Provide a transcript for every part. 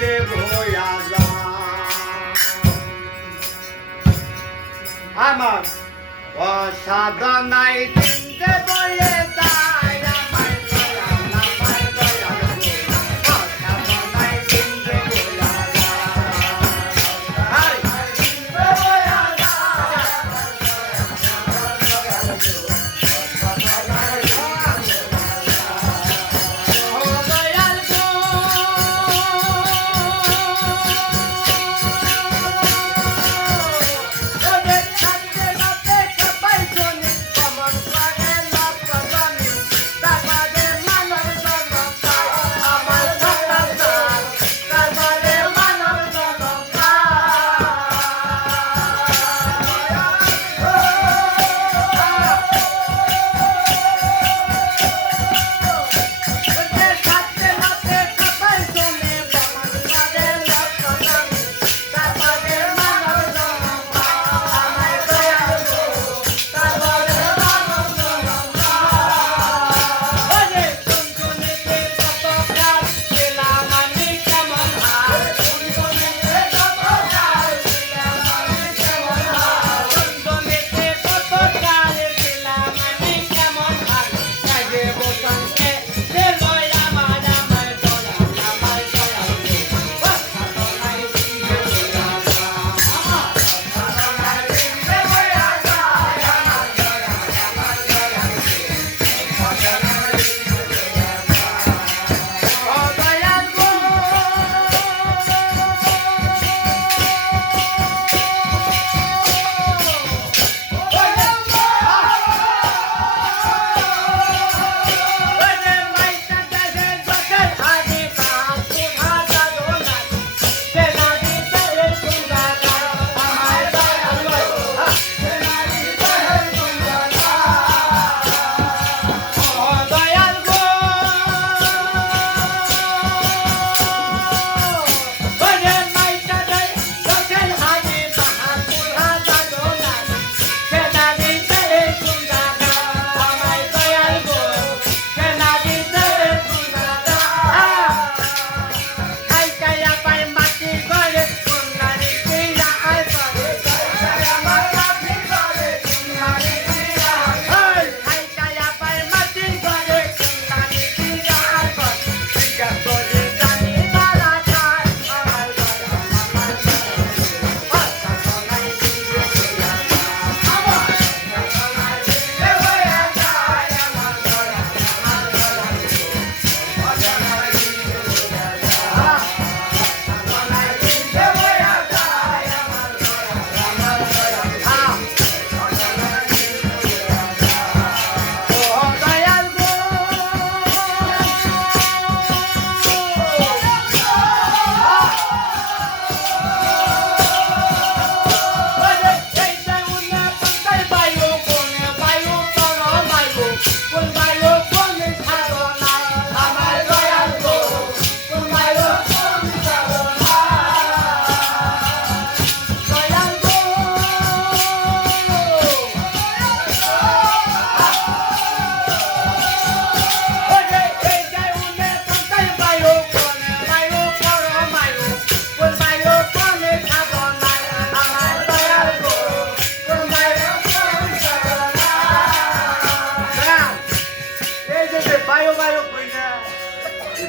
দেব আমার অসাধনাইতে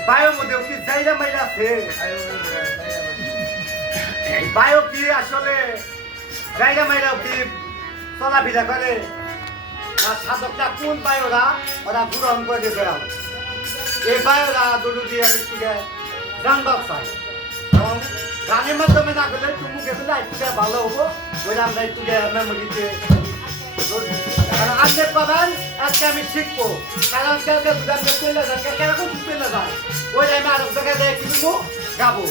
বায়ো মধ্যে কি জাইরা মাইরা আছে। বায়ো কি আসলে জাইরা মাইরা কি চলাফেরা করে? না, সাধকটা কোন বায়োরা? ওরা গ্রহণ করে বেড়াও। এই বায়োরা দুটো দিয়ে আমি তুলে জানবার চাই এবং গানের মাধ্যমে না করলে তুমি গেলে একটু ভালো হব। ওই আমরা একটু মেমোরিতে আসতে পারেন আজকে আমি শিখব। কারণ কালকে বুঝে আমি চলে যান কালকে চলে যান ওই টাইমে আরও জায়গায় কিন্তু গাবো।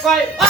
fight.